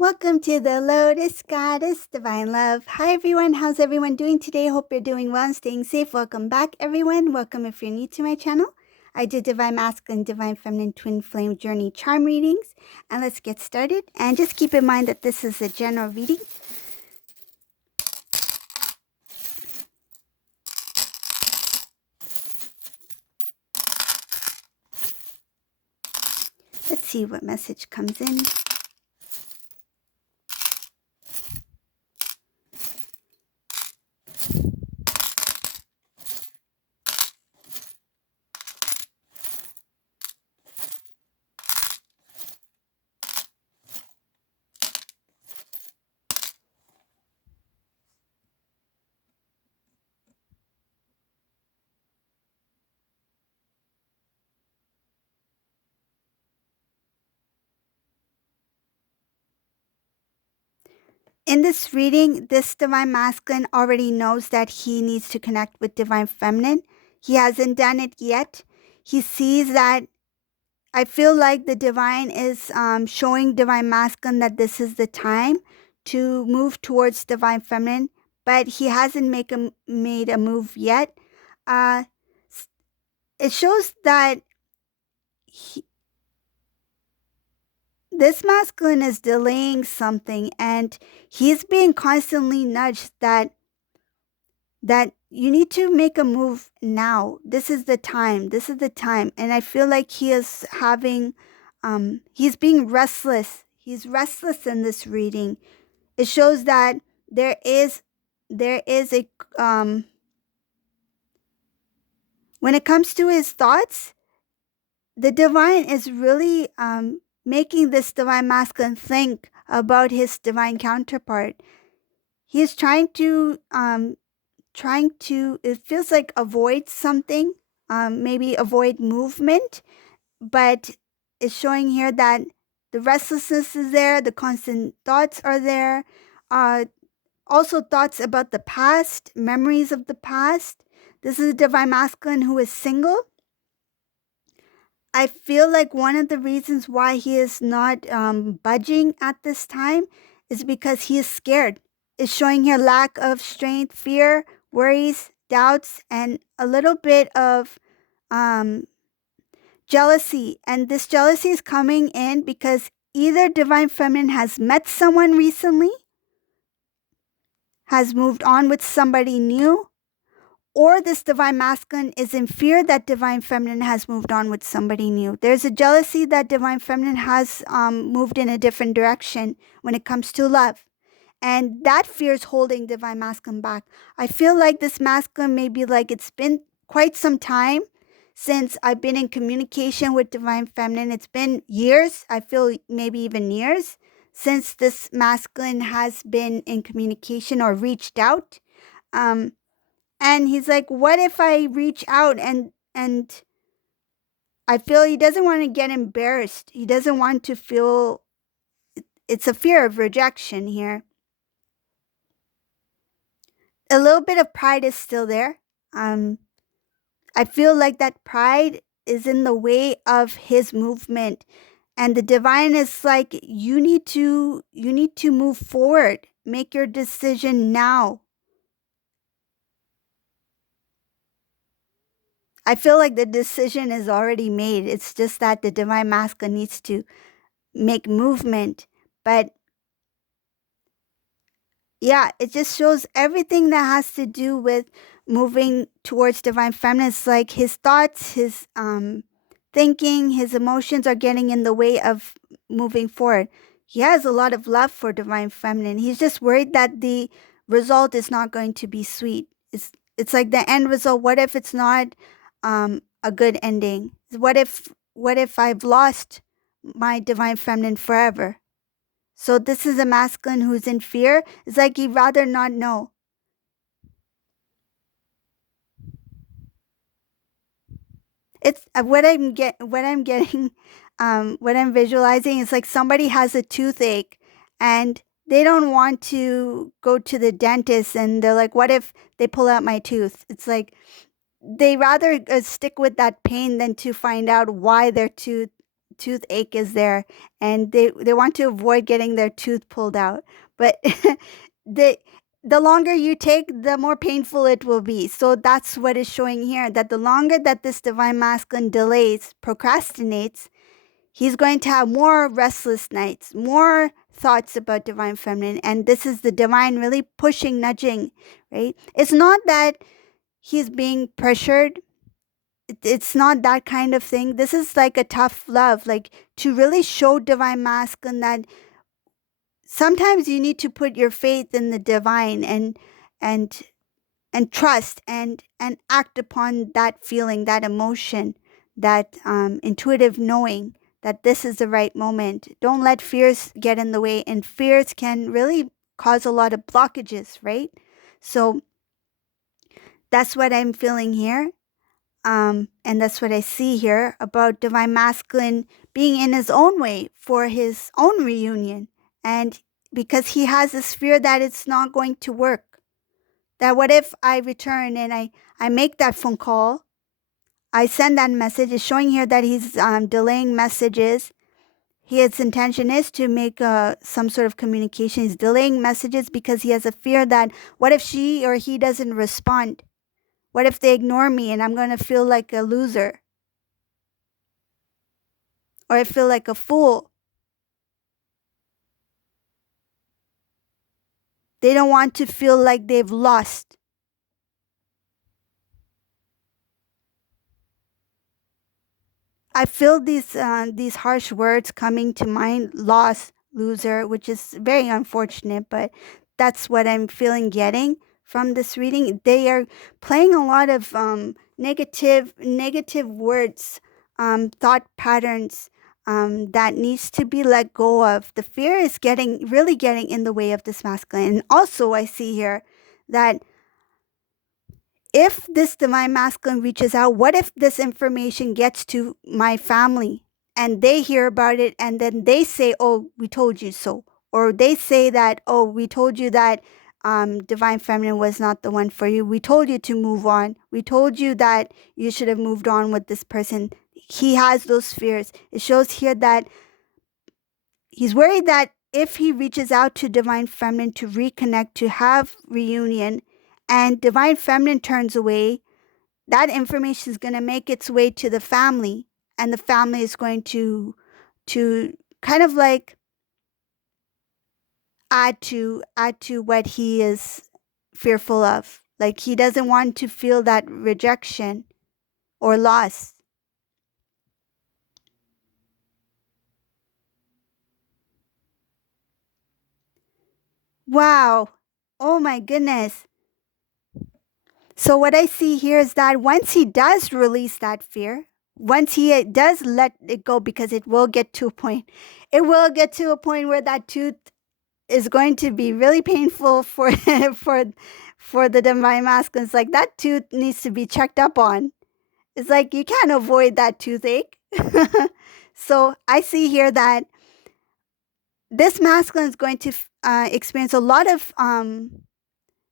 Welcome to the Lotus Goddess Divine Love. Hi everyone, how's everyone doing today? Hope you're doing well and staying safe. Welcome back everyone. Welcome if you're new to my channel. I do Divine Masculine, Divine Feminine, Twin Flame Journey Charm readings. And let's get started. And just keep in mind that this is a general reading. Let's see what message comes in. In this reading, this Divine Masculine already knows that he needs to connect with Divine Feminine. He hasn't done it yet. He sees that I feel like the Divine is showing Divine Masculine that this is the time to move towards Divine Feminine, but he hasn't made a move yet. It shows that this Masculine is delaying something, and he's being constantly nudged that you need to make a move now. This is the time. This is the time. And I feel like he is having, he's being restless. He's restless in this reading. It shows that there is a, when it comes to his thoughts, the Divine is really making this Divine Masculine think about his Divine counterpart. He's trying to, it feels like avoid something, maybe avoid movement, but it's showing here that the restlessness is there, the constant thoughts are there, also thoughts about the past, memories of the past. This is a Divine Masculine who is single. I feel like one of the reasons why he is not budging at this time is because he is scared. It's showing here lack of strength, fear, worries, doubts, and a little bit of jealousy. And this jealousy is coming in because either Divine Feminine has met someone recently, has moved on with somebody new, or this Divine Masculine is in fear that Divine Feminine has moved on with somebody new. There's a jealousy that Divine Feminine has moved in a different direction when it comes to love. And that fear is holding Divine Masculine back. I feel like this Masculine may be like, it's been quite some time since I've been in communication with Divine Feminine. It's been years, I feel maybe even years, since this Masculine has been in communication or reached out. And he's like, what if I reach out and I feel he doesn't want to get embarrassed. He doesn't want to feel, it's a fear of rejection here. A little bit of pride is still there. I feel like that pride is in the way of his movement, and the Divine is like, you need to move forward. Make your decision now. I feel like the decision is already made. It's just that the Divine Masculine needs to make movement. But yeah, it just shows everything that has to do with moving towards Divine Feminine. It's like his thoughts, his thinking, his emotions are getting in the way of moving forward. He has a lot of love for Divine Feminine. He's just worried that the result is not going to be sweet. It's like the end result. What if it's not a good ending? What if I've lost my Divine Feminine forever? So this is a Masculine who's in fear. It's like he'd rather not know. It's what I'm getting, what I'm visualizing is like somebody has a toothache and they don't want to go to the dentist, and they're like, what if they pull out my tooth? It's like they rather stick with that pain than to find out why their tooth toothache is there, and they want to avoid getting their tooth pulled out. But the the longer you take, the more painful it will be. So that's what is showing here, that the longer that this divine masculine delays, procrastinates, he's going to have more restless nights, more thoughts about divine feminine. And this is the divine really pushing, nudging, right? It's not that he's being pressured. It's not that kind of thing. This is like a tough love, like to really show divine masculine that sometimes you need to put your faith in the divine, and trust, and act upon that feeling, that emotion, that intuitive knowing that this is the right moment. Don't let fears get in the way, and fears can really cause a lot of blockages, right? So that's what I'm feeling here. And that's what I see here about divine masculine being in his own way for his own reunion. And because he has this fear that it's not going to work, that what if I return and I make that phone call, I send that message. It's showing here that he's delaying messages. His intention is to make some sort of communication. He's delaying messages because he has a fear that what if she or he doesn't respond? What if they ignore me and I'm going to feel like a loser? Or I feel like a fool. They don't want to feel like they've lost. I feel these harsh words coming to mind: loss, loser, which is very unfortunate, but that's what I'm feeling getting from this reading. They are playing a lot of negative words, thought patterns that needs to be let go of. The fear is really getting in the way of this masculine. And also, I see here that if this divine masculine reaches out, what if this information gets to my family and they hear about it and then they say, oh, we told you so. Or they say that, oh, we told you that divine feminine was not the one for you. We told you to move on. We told you that you should have moved on with this person. He has those fears. It shows here that he's worried that if he reaches out to divine feminine to reconnect, to have reunion, and divine feminine turns away, that information is going to make its way to the family, and the family is going to kind of like add to what he is fearful of. Like he doesn't want to feel that rejection or loss. Wow. Oh my goodness. So what I see here is that once he does release that fear, once he does let it go, because it will get to a point, where that tooth is going to be really painful for for the divine masculine. It's like that tooth needs to be checked up on. It's like you can't avoid that toothache. So I see here that this masculine is going to experience a lot of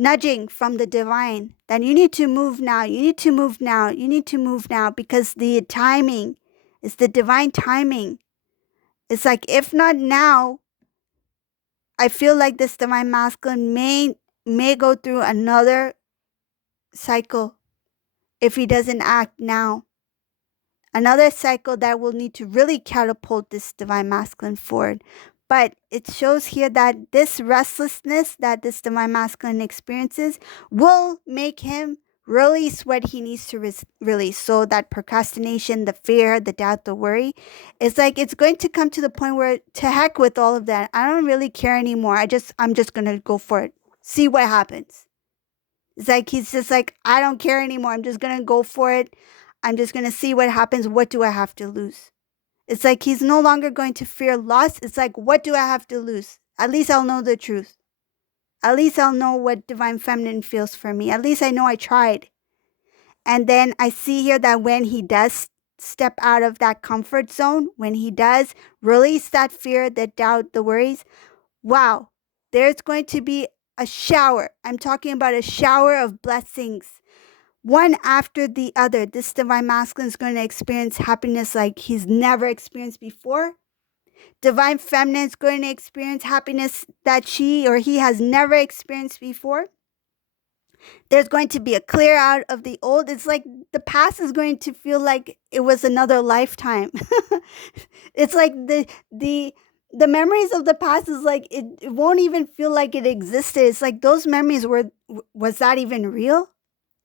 nudging from the divine, that you need to move now, you need to move now, you need to move now, because the timing is the divine timing. It's like, if not now, I feel like this divine masculine may go through another cycle if he doesn't act now. Another cycle that will need to really catapult this divine masculine forward. But it shows here that this restlessness that this divine masculine experiences will make him release what he needs to release. So that procrastination, the fear, the doubt, the worry, it's like it's going to come to the point where, to heck with all of that. I don't really care anymore. I'm just going to go for it. See what happens. It's like he's just like, I don't care anymore. I'm just going to go for it. I'm just going to see what happens. What do I have to lose? It's like he's no longer going to fear loss. It's like, what do I have to lose? At least I'll know the truth. At least I'll know what divine feminine feels for me. At least I know I tried. And then I see here that when he does step out of that comfort zone, when he does release that fear, the doubt, the worries, wow, there's going to be a shower. I'm talking about a shower of blessings. one after the other. This divine masculine is going to experience happiness like he's never experienced before. Divine feminine is going to experience happiness that she or he has never experienced before. There's going to be a clear out of the old. It's like the past is going to feel like it was another lifetime. It's like the memories of the past is like it won't even feel like it existed. It's like those memories was that even real?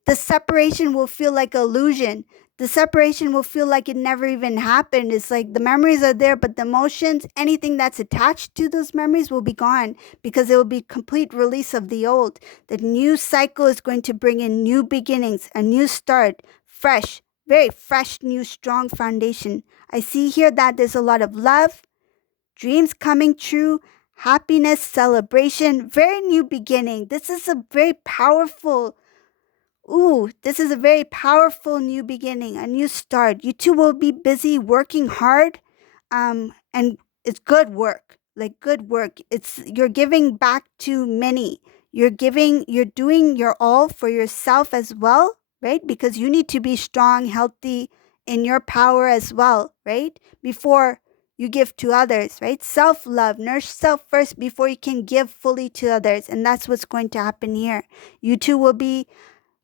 The separation will feel like illusion. The separation will feel like it never even happened. It's like the memories are there, but the emotions, anything that's attached to those memories will be gone because it will be complete release of the old. The new cycle is going to bring in new beginnings, a new start, fresh, very fresh, new, strong foundation. I see here that there's a lot of love, dreams coming true, happiness, celebration, very new beginning. This is a very powerful this is a very powerful new beginning, a new start. You two will be busy working hard, and it's good work, like good work. It's you're giving back to many. You're doing your all for yourself as well, right? Because you need to be strong, healthy in your power as well, right? Before you give to others, right? Self love, nourish self first before you can give fully to others. And that's what's going to happen here. You two will be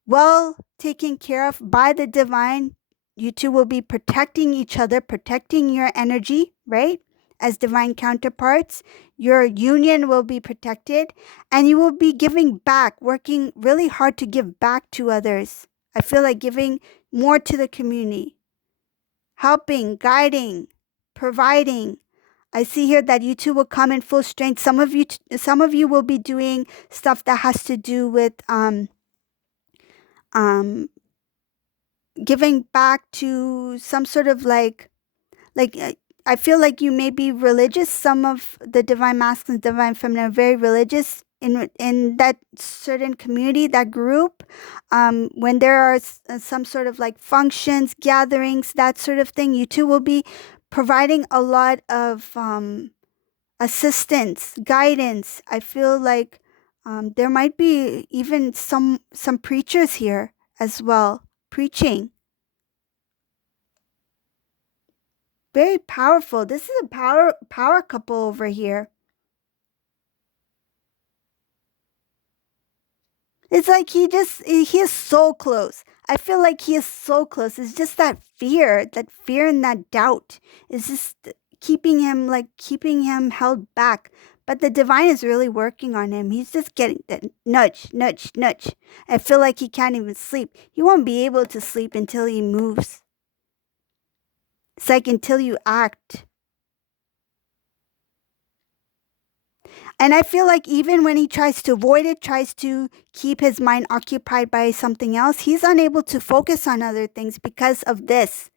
well taken care of by the divine. You two will be protecting each other, protecting your energy, right? As divine counterparts, your union will be protected and you will be giving back, working really hard to give back to others. I feel like giving more to the community, helping, guiding, providing. I see here that you two will come in full strength. Some of you will be doing stuff that has to do with um giving back to some sort of like I feel like you may be religious. Some of the divine masculine, divine feminine are very religious in that certain community, that group. When there are some sort of like functions, gatherings, that sort of thing, you two will be providing a lot of assistance, guidance. I feel like there might be even some preachers here as well, preaching. Very powerful. This is a power couple over here. It's like he is so close. I feel like he is so close. It's just that fear and that doubt is just keeping him held back. But the divine is really working on him. He's just getting that nudge, nudge, nudge. I feel like he can't even sleep. He won't be able to sleep until he moves. It's like until you act. And I feel like even when he tries to avoid it, tries to keep his mind occupied by something else, he's unable to focus on other things because of this.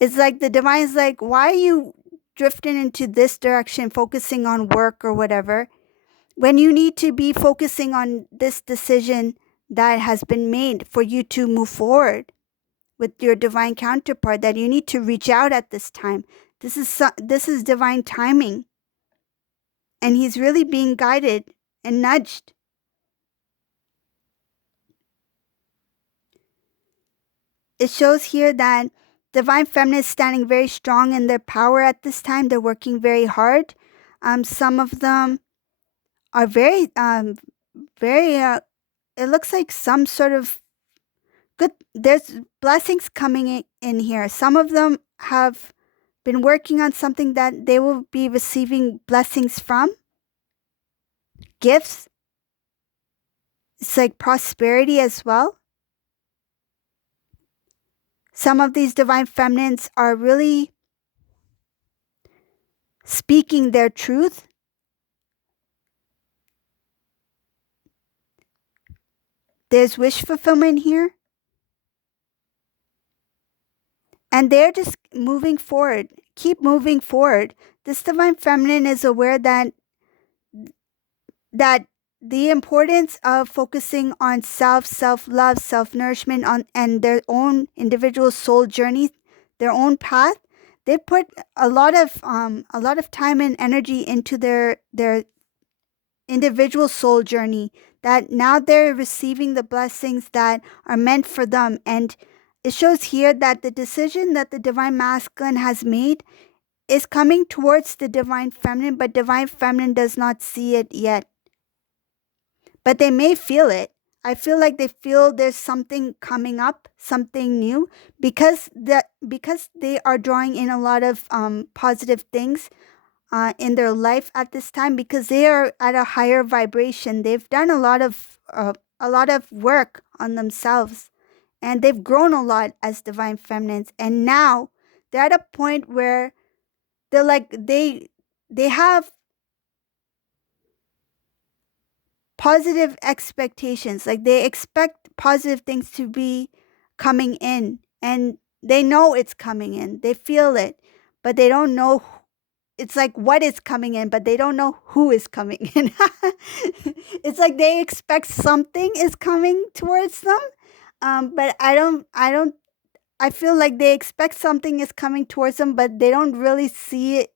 It's like the divine is like, why are you drifting into this direction, focusing on work or whatever, when you need to be focusing on this decision that has been made for you to move forward with your divine counterpart, that you need to reach out at this time. This is divine timing. And he's really being guided and nudged. It shows here that divine feminine is standing very strong in their power at this time. They're working very hard. Some of them are very, very, it looks like some sort of good, there's blessings coming in here. Some of them have been working on something that they will be receiving blessings from, gifts. It's like prosperity as well. Some of these divine feminines are really speaking their truth. There's wish fulfillment here. And they're just moving forward. Keep moving forward. This divine feminine is aware that the importance of focusing on self-love, self-nourishment and their own individual soul journey, their own path. They put a lot of time and energy into their individual soul journey. that now they're receiving the blessings that are meant for them. And it shows here that the decision that the divine masculine has made is coming towards the divine feminine, but divine feminine does not see it yet. But they may feel it. I feel like they feel there's something coming up, something new, because they are drawing in a lot of positive things in their life at this time, because they are at a higher vibration. They've done a lot of work on themselves, and they've grown a lot as divine feminines. And now they're at a point where they're like they have positive expectations. Like they expect positive things to be coming in, and they know it's coming in. They feel it, but they don't know. It's like what is coming in, but they don't know who is coming in. It's like they expect something is coming towards them, but I feel like they expect something is coming towards them, but they don't really see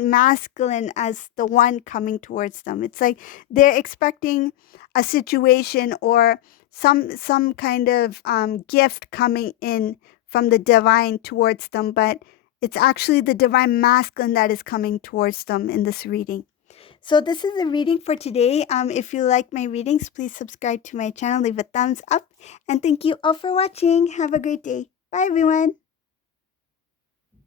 masculine as the one coming towards them. It's like they're expecting a situation or some kind of gift coming in from the divine towards them, but it's actually the divine masculine that is coming towards them in this reading. So this is the reading for today. If you like my readings, please subscribe to my channel, leave a thumbs up, and thank you all for watching. Have a great day. Bye, everyone.